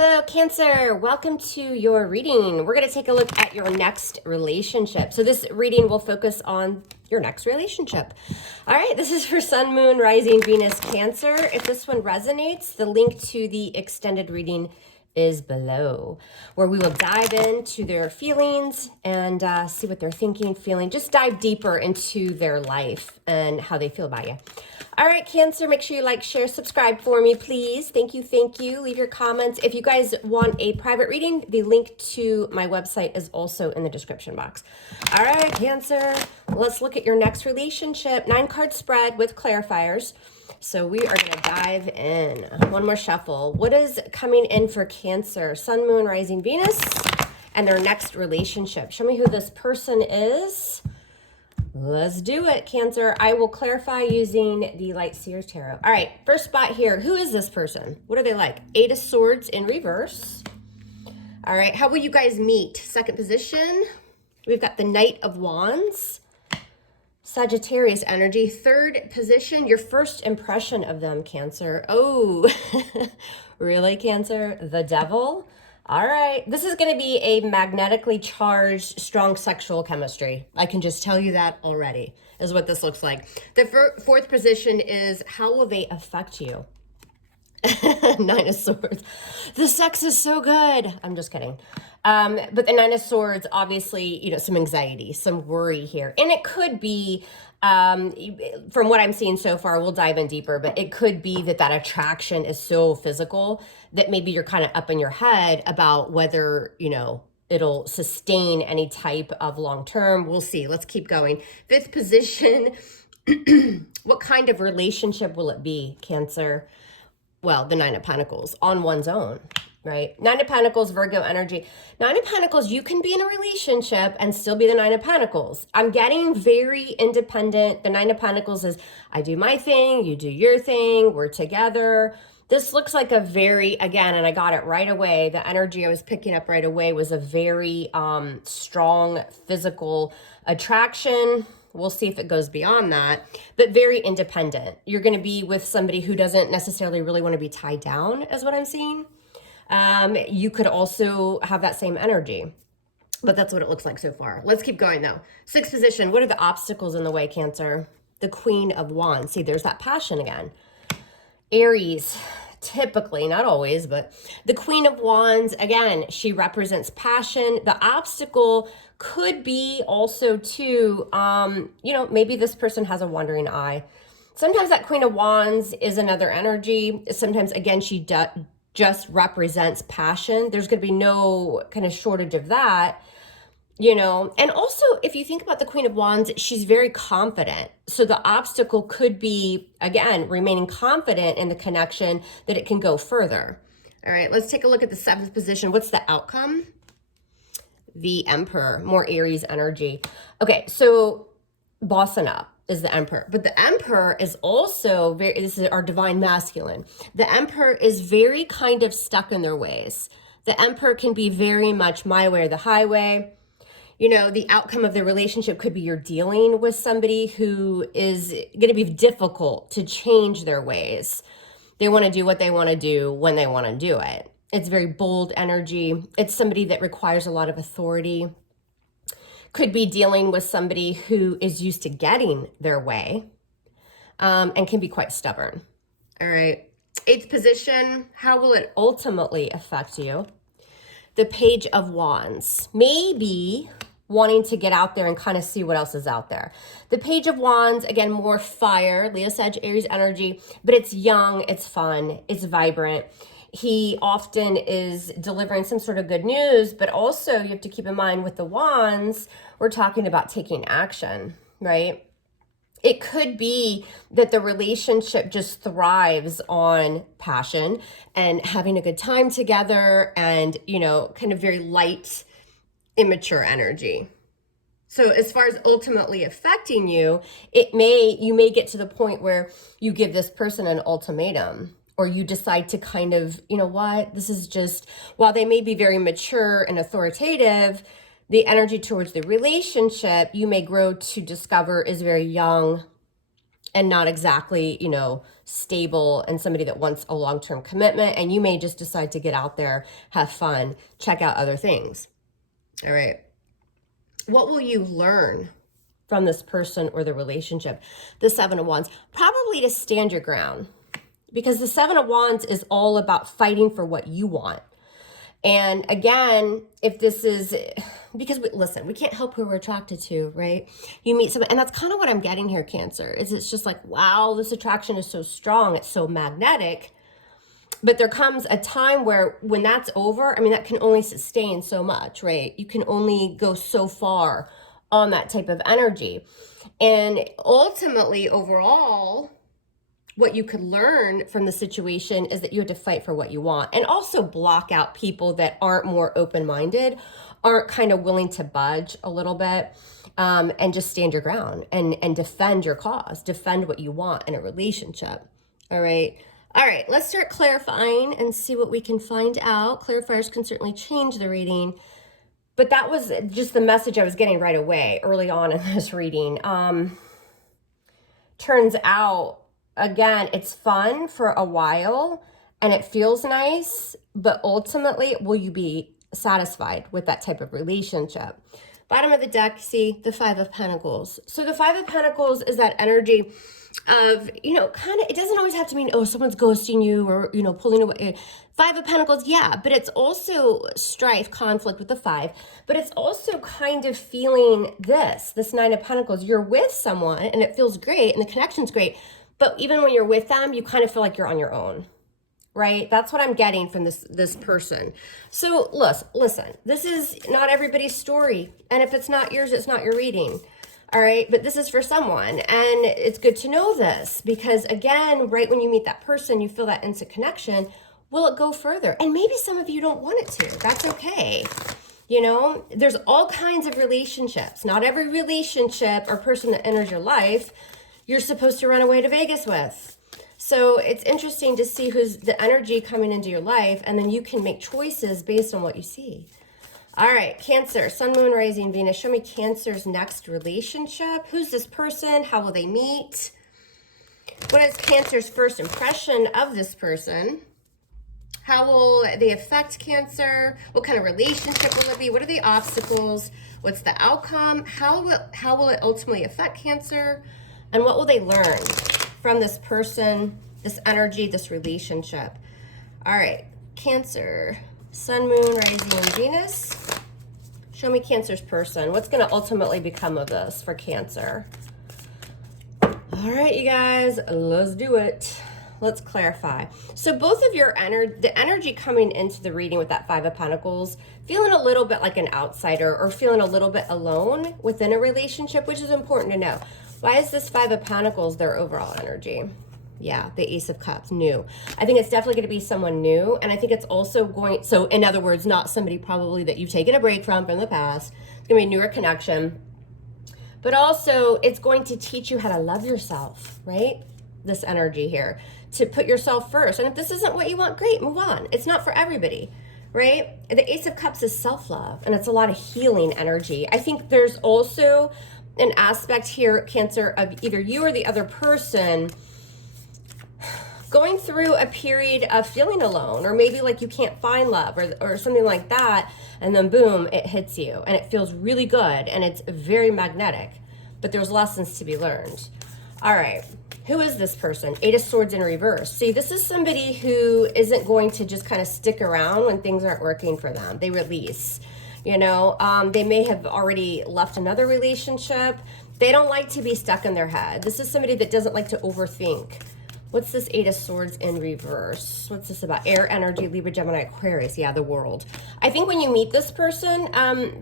Hello, Cancer. Welcome to your reading. We're going to take a look at your next relationship. So this reading will focus on your next relationship. All right, this is for Sun, Moon, Rising, Venus, Cancer. If this one resonates, the link to the extended reading is below, where we will dive into their feelings and see what they're thinking, feeling. Just dive deeper into their life and how they feel about you. All right, Cancer, make sure you like, share, subscribe for me, please. Thank you, thank you. Leave your comments. If you guys want a private reading, the link to my website is also in the description box. All right, Cancer, let's look at your next relationship. 9-card spread with clarifiers. So we are going to dive in. One more shuffle. What is coming in for Cancer? Sun, Moon, Rising, Venus, and their next relationship. Show me who this person is. Let's do it, Cancer. I will clarify using the Light Seers Tarot. All right, first spot here. Who is this person? What are they like? 8 of Swords in reverse. All right, how will you guys meet? Second position. We've got the Knight of Wands. Sagittarius energy. Third position, your first impression of them, Cancer. Oh, really, Cancer? The Devil? All right. This is going to be a magnetically charged, strong sexual chemistry. I can just tell you that already, is what this looks like. The fourth position is, how will they affect you? 9 of Swords. The sex is so good. I'm just kidding. But the 9 of Swords, obviously, some anxiety, some worry here. And it could be, from what I'm seeing so far, we'll dive in deeper, but it could be that attraction is so physical that maybe you're kind of up in your head about whether, it'll sustain any type of long-term. We'll see. Let's keep going. Fifth position. What kind of relationship will it be, Cancer? Well, the 9 of Pentacles on one's own, right? 9 of Pentacles, Virgo energy. 9 of Pentacles, you can be in a relationship and still be the 9 of Pentacles. I'm getting very independent. The 9 of Pentacles is, I do my thing, you do your thing, we're together. This looks like a very, again, and I got it right away. The energy I was picking up right away was a very strong physical attraction. We'll see if it goes beyond that, but very independent. You're going to be with somebody who doesn't necessarily really want to be tied down, is what I'm seeing. You could also have that same energy, but that's what it looks like so far. Let's keep going though. Sixth position. What are the obstacles in the way, Cancer? The Queen of Wands. See, there's that passion again. Aries, typically, not always, but the Queen of Wands, again, she represents passion. The obstacle could be also too, maybe this person has a wandering eye. Sometimes that Queen of Wands is another energy. Sometimes, again, she just represents passion. There's going to be no kind of shortage of that. And also if you think about the Queen of Wands, she's very confident. So the obstacle could be, again, remaining confident in the connection that it can go further. All right, let's take a look at the 7th position. What's the outcome? The Emperor, more Aries energy. Okay, so bossing up is the Emperor, but the Emperor is also this is our divine masculine. The Emperor is very kind of stuck in their ways. The Emperor can be very much my way or the highway. The outcome of the relationship could be you're dealing with somebody who is going to be difficult to change their ways. They want to do what they want to do when they want to do it. It's very bold energy. It's somebody that requires a lot of authority. Could be dealing with somebody who is used to getting their way and can be quite stubborn. All right. 8th position. How will it ultimately affect you? The Page of Wands. Maybe wanting to get out there and kind of see what else is out there. The Page of Wands, again, more fire, Leo, Sag, Aries energy, but it's young, it's fun, it's vibrant. He often is delivering some sort of good news, but also you have to keep in mind with the Wands, we're talking about taking action, right? It could be that the relationship just thrives on passion and having a good time together and, kind of very light, immature energy. So as far as ultimately affecting you, you may get to the point where you give this person an ultimatum, or you decide to kind of, this is just, while they may be very mature and authoritative, the energy towards the relationship you may grow to discover is very young, and not exactly, you know, stable and somebody that wants a long-term commitment. And you may just decide to get out there, have fun, check out other things. All right. What will you learn from this person or the relationship? The Seven of Wands, probably to stand your ground, because the Seven of Wands is all about fighting for what you want. And again, if this is, because listen, we can't help who we're attracted to, right? You meet someone, and that's kind of what I'm getting here, Cancer, is it's just like, wow, this attraction is so strong. It's so magnetic. But there comes a time where when that's over, I mean, that can only sustain so much, right? You can only go so far on that type of energy. And ultimately, overall, what you could learn from the situation is that you have to fight for what you want, and also block out people that aren't more open-minded, aren't kind of willing to budge a little bit, and just stand your ground and defend your cause, defend what you want in a relationship. All right. All right, let's start clarifying and see what we can find out. Clarifiers can certainly change the reading, but that was just the message I was getting right away early on in this reading. Turns out, again, it's fun for a while and it feels nice, but ultimately, will you be satisfied with that type of relationship? Bottom of the deck, see the Five of Pentacles. So the Five of Pentacles is that energy of, you know, kind of, it doesn't always have to mean, oh, someone's ghosting you or, you know, pulling away. Five of Pentacles, yeah, but it's also strife, conflict with the five, but it's also kind of feeling this Nine of Pentacles. You're with someone and it feels great and the connection's great, but even when you're with them, you kind of feel like you're on your own, right? That's what I'm getting from this person. So listen, this is not everybody's story. And if it's not yours, it's not your reading. All right, but this is for someone, and it's good to know this because, again, right when you meet that person, you feel that instant connection. Will it go further? And maybe some of you don't want it to. That's okay. You know, there's all kinds of relationships. Not every relationship or person that enters your life you're supposed to run away to Vegas with. So it's interesting to see who's the energy coming into your life, and then you can make choices based on what you see. All right, Cancer, Sun, Moon, Rising, Venus. Show me Cancer's next relationship. Who's this person? How will they meet? What is Cancer's first impression of this person? How will they affect Cancer? What kind of relationship will it be? What are the obstacles? What's the outcome? How will it ultimately affect Cancer? And what will they learn from this person, this energy, this relationship? All right, Cancer, Sun, Moon, Rising, Venus. Show me Cancer's person. What's going to ultimately become of this for Cancer? All right, you guys, let's do it. Let's clarify. So both of your the energy coming into the reading with that Five of Pentacles, feeling a little bit like an outsider or feeling a little bit alone within a relationship, which is important to know. Why is this Five of Pentacles their overall energy? Yeah, the Ace of Cups, new. I think it's definitely going to be someone new. And I think it's also going, so in other words, not somebody probably that you've taken a break from the past. It's going to be a newer connection. But also, it's going to teach you how to love yourself, right? This energy here, to put yourself first. And if this isn't what you want, great, move on. It's not for everybody, right? The Ace of Cups is self-love, and it's a lot of healing energy. I think there's also an aspect here, Cancer, of either you or the other person going through a period of feeling alone, or maybe like you can't find love or something like that, and then boom, it hits you and it feels really good and it's very magnetic, but there's lessons to be learned. All right, who is this person? Eight of Swords in reverse. See, this is somebody who isn't going to just kind of stick around when things aren't working for them. They release, you know, they may have already left another relationship. They don't like to be stuck in their head. This is somebody that doesn't like to overthink. What's this Eight of Swords in reverse? What's this about? Air energy, Libra, Gemini, Aquarius. Yeah, the world. I think when you meet this person,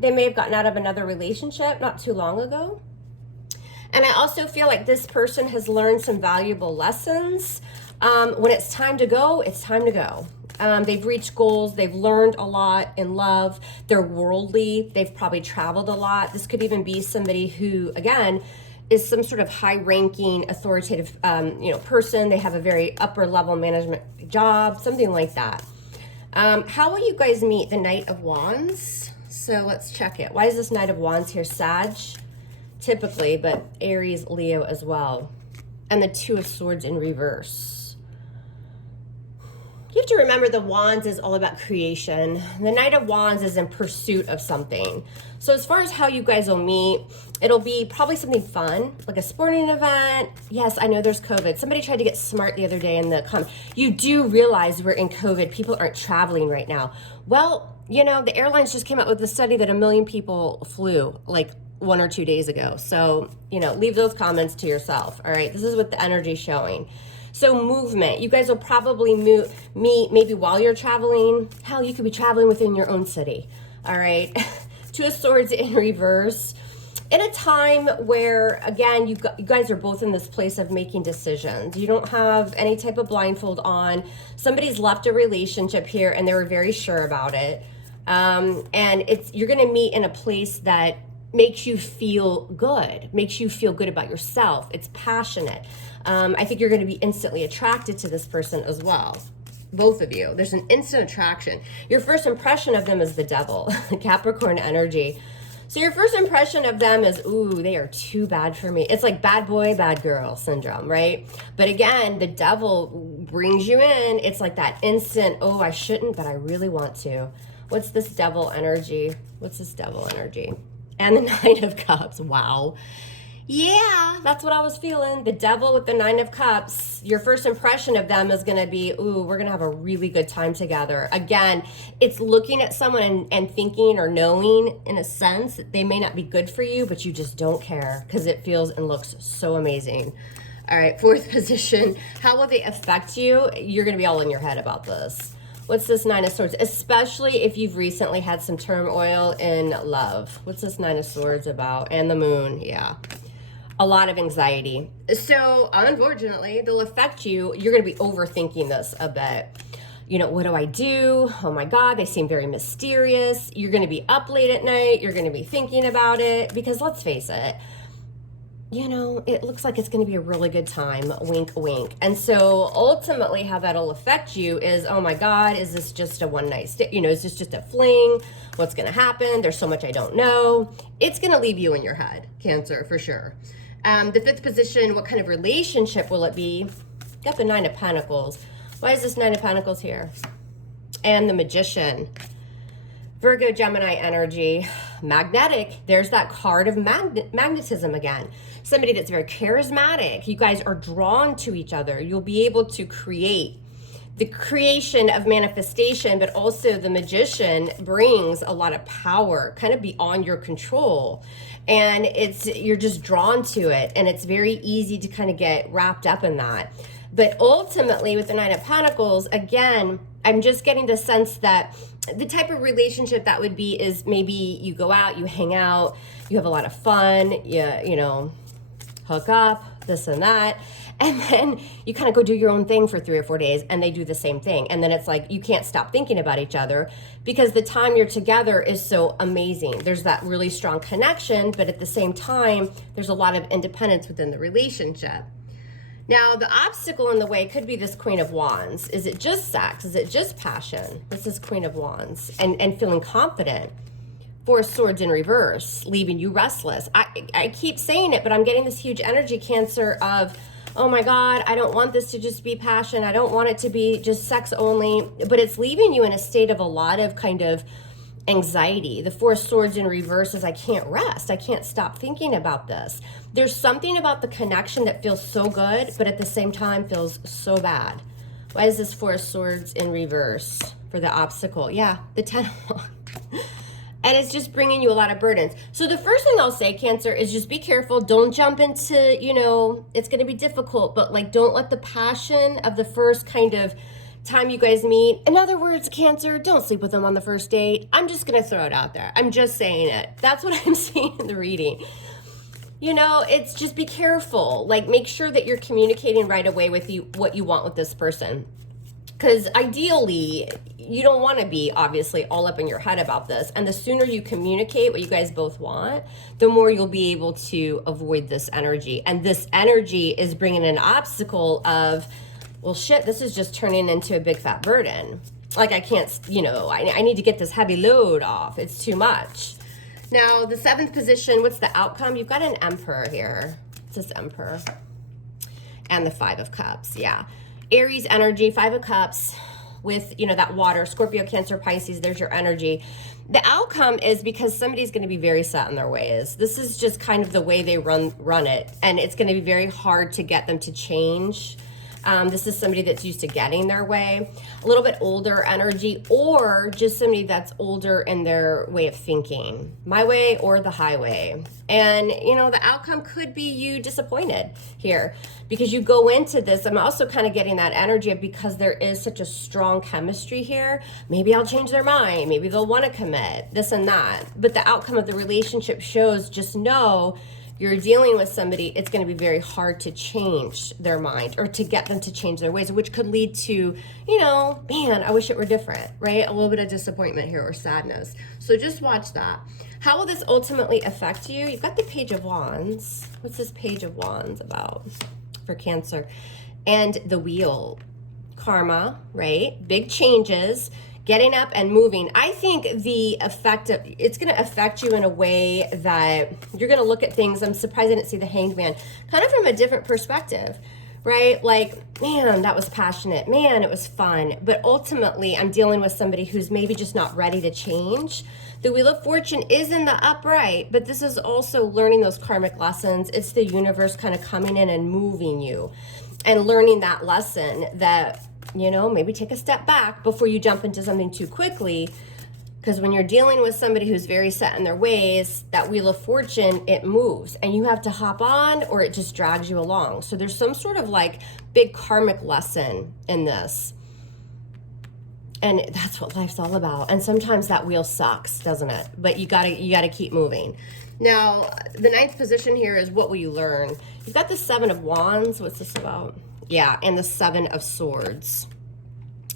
they may have gotten out of another relationship not too long ago. And I also feel like this person has learned some valuable lessons. When it's time to go, it's time to go. They've reached goals. They've learned a lot in love. They're worldly. They've probably traveled a lot. This could even be somebody who, again, is some sort of high-ranking, authoritative, person. They have a very upper-level management job, something like that. How will you guys meet? The Knight of Wands. So let's check it. Why is this Knight of Wands here? Sag, typically, but Aries, Leo as well. and the Two of Swords in reverse. You have to remember the Wands is all about creation. The Knight of Wands is in pursuit of something. So as far as how you guys will meet, it'll be probably something fun, like a sporting event. Yes, I know there's COVID. Somebody tried to get smart the other day in the comment. You do realize we're in COVID. People aren't traveling right now. Well, you know, the airlines just came out with a study that 1 million people flew like 1 or 2 days ago. So, you know, leave those comments to yourself. All right, this is what the energy is showing. So movement, you guys will probably meet maybe while you're traveling. Hell, you could be traveling within your own city. All right, Two of Swords in reverse. In a time where, again, you guys are both in this place of making decisions. You don't have any type of blindfold on. Somebody's left a relationship here and they were very sure about it. And you're gonna meet in a place that makes you feel good, about yourself. It's passionate. I think you're going to be instantly attracted to this person as well. Both of you. There's an instant attraction. Your first impression of them is the Devil, Capricorn energy. So your first impression of them is, ooh, they are too bad for me. It's like bad boy, bad girl syndrome, right? But again, the Devil brings you in. It's like that instant, oh, I shouldn't, but I really want to. What's this Devil energy? And the Nine of Cups. Wow. Yeah, that's what I was feeling. The Devil with the Nine of Cups. Your first impression of them is going to be, ooh, we're going to have a really good time together. Again, it's looking at someone and thinking or knowing in a sense that they may not be good for you, but you just don't care because it feels and looks so amazing. All right, fourth position. How will they affect you? You're going to be all in your head about this. What's this Nine of Swords? Especially if you've recently had some turmoil in love. What's this Nine of Swords about? And the Moon, yeah. A lot of anxiety. So unfortunately, they'll affect you. You're going to be overthinking this a bit. You know, what do I do? Oh my God, they seem very mysterious. You're going to be up late at night. You're going to be thinking about it because let's face it, you know, it looks like it's going to be a really good time. Wink, wink. And so ultimately how that'll affect you is, oh my God, is this just a one night stay? You know, is this just a fling? What's going to happen? There's so much I don't know. It's going to leave you in your head, Cancer, for sure. The fifth position, what kind of relationship will it be? Got the Nine of Pentacles. Why is this Nine of Pentacles here? And the Magician. Virgo, Gemini energy. Magnetic. There's that card of magnetism again. Somebody that's very charismatic. You guys are drawn to each other. You'll be able to create. The creation of manifestation, but also the Magician brings a lot of power, kind of beyond your control. And you're just drawn to it. And it's very easy to kind of get wrapped up in that. But ultimately with the Nine of Pentacles, again, I'm just getting the sense that the type of relationship that would be is maybe you go out, you hang out, you have a lot of fun, you know, hook up, this and that. And then you kind of go do your own thing for 3 or 4 days and they do the same thing. And then it's like you can't stop thinking about each other because the time you're together is so amazing. There's that really strong connection, but at the same time, there's a lot of independence within the relationship. Now, the obstacle in the way could be this Queen of Wands. Is it just sex? Is it just passion? This is Queen of Wands and feeling confident. Four of Swords in reverse, leaving you restless. I keep saying it, but I'm getting this huge energy, Cancer, of, oh my God, I don't want this to just be passion. I don't want it to be just sex only, but it's leaving you in a state of a lot of kind of anxiety. The Four of Swords in reverse is I can't rest. I can't stop thinking about this. There's something about the connection that feels so good, but at the same time feels so bad. Why is this Four of Swords in reverse for the obstacle? Yeah, the 10 of Wands. And it's just bringing you a lot of burdens. So the first thing I'll say, Cancer, is just be careful. Don't jump into, you know, it's going to be difficult, but like don't let the passion of the first kind of time you guys meet. In other words, Cancer, don't sleep with them on the first date. I'm just going to throw it out there. I'm just saying it. That's what I'm seeing in the reading. You know, it's just be careful. Like make sure that you're communicating right away with you what you want with this person. Because ideally, you don't want to be obviously all up in your head about this. And the sooner you communicate what you guys both want, the more you'll be able to avoid this energy. And this energy is bringing an obstacle of, well, shit, this is just turning into a big fat burden. Like I can't, you know, I need to get this heavy load off. It's too much. Now, the seventh position, what's the outcome? You've got an Emperor here. It's this Emperor. and the Five of Cups. Yeah. Aries energy, Five of Cups with, you know, that water, Scorpio, Cancer, Pisces, there's your energy. The outcome is because somebody's going to be very set in their ways. This is just kind of the way they run it. And it's going to be very hard to get them to change. This is somebody that's used to getting their way, a little bit older energy, or just somebody that's older in their way of thinking, my way or the highway. And, you know, the outcome could be you disappointed here because you go into this. I'm also kind of getting that energy of because there is such a strong chemistry here. Maybe I'll change their mind. Maybe they'll want to commit, this and that. But the outcome of the relationship shows, just know you're dealing with somebody, it's going to be very hard to change their mind or to get them to change their ways, which could lead to, you know, man, I wish it were different, right? A little bit of disappointment here or sadness. So just watch that. How will this ultimately affect you? You've got the Page of Wands. What's this Page of Wands about for Cancer? And the Wheel. Karma, right? Big changes. Getting up and moving. I think the effect of it's going to affect you in a way that you're going to look at things. I'm surprised I didn't see the Hanged Man kind of from a different perspective, right? Like, man, that was passionate. Man, it was fun. But ultimately, I'm dealing with somebody who's maybe just not ready to change. The Wheel of Fortune is in the upright, but this is also learning those karmic lessons. It's the universe kind of coming in and moving you and learning that lesson that, you know, maybe take a step back before you jump into something too quickly. Because when you're dealing with somebody who's very set in their ways, that Wheel of Fortune, it moves and you have to hop on or it just drags you along. So there's some sort of like big karmic lesson in this. And that's what life's all about. And sometimes that wheel sucks, doesn't it? But you gotta keep moving. Now, the ninth position here is what will you learn? You've got the Seven of Wands. What's this about? Yeah, and the Seven of Swords.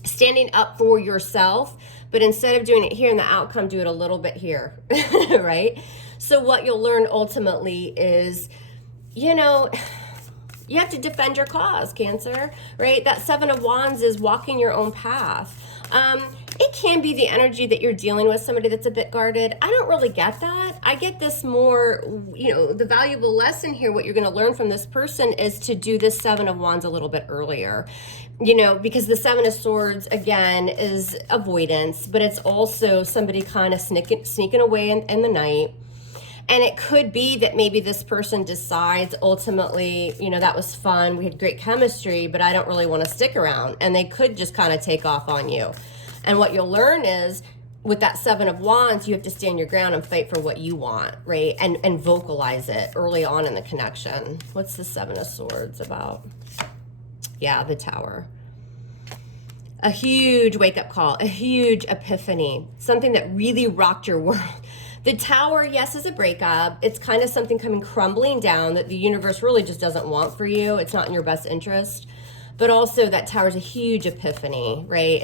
Standing up for yourself, but instead of doing it here in the outcome, do it a little bit here, right? So what you'll learn ultimately is, you know, you have to defend your cause, Cancer, right? That Seven of Wands is walking your own path. It can be the energy that you're dealing with somebody that's a bit guarded. I don't really get that. I get this more, you know, the valuable lesson here, what you're going to learn from this person is to do this Seven of Wands a little bit earlier, you know, because the Seven of Swords, again, is avoidance, but it's also somebody kind of sneaking away in the night. And it could be that maybe this person decides ultimately, you know, that was fun. We had great chemistry, but I don't really want to stick around. And they could just kind of take off on you. And what you'll learn is with that Seven of Wands, you have to stand your ground and fight for what you want, right? And vocalize it early on in the connection. What's the Seven of Swords about? Yeah, the Tower. A huge wake-up call, a huge epiphany, something that really rocked your world. The Tower, yes, is a breakup. It's kind of something coming crumbling down that the universe really just doesn't want for you. It's not in your best interest. But also that Tower is a huge epiphany, right?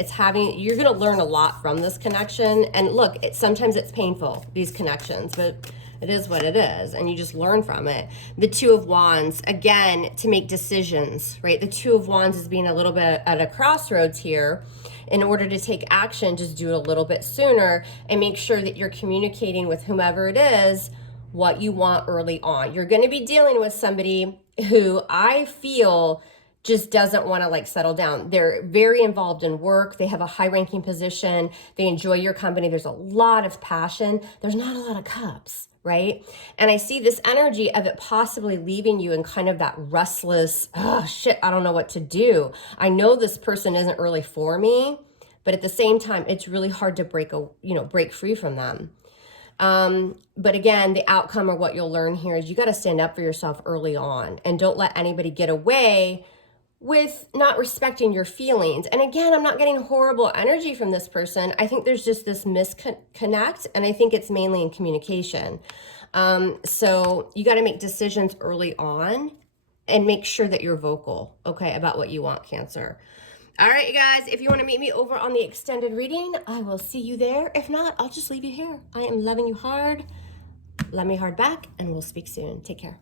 You're going to learn a lot from this connection. And look, sometimes it's painful, these connections, but it is what it is. And you just learn from it. The Two of Wands, again, to make decisions, right? The Two of Wands is being a little bit at a crossroads here. In order to take action, just do it a little bit sooner and make sure that you're communicating with whomever it is what you want early on. You're going to be dealing with somebody who I feel just doesn't want to like settle down. They're very involved in work. They have a high ranking position. They enjoy your company. There's a lot of passion. There's not a lot of cups, right? And I see this energy of it possibly leaving you in kind of that restless, oh shit, I don't know what to do. I know this person isn't really for me, but at the same time, it's really hard to break free from them. But again, the outcome or what you'll learn here is you got to stand up for yourself early on and don't let anybody get away with not respecting your feelings. And again, I'm not getting horrible energy from this person. I think there's just this misconnect, and I think it's mainly in communication. So you got to make decisions early on and make sure that you're vocal, okay, about what you want, Cancer. All right, you guys, if you want to meet me over on the extended reading, I will see you there. If not, I'll just leave you here. I am loving you hard. Love me hard back, and we'll speak soon. Take care.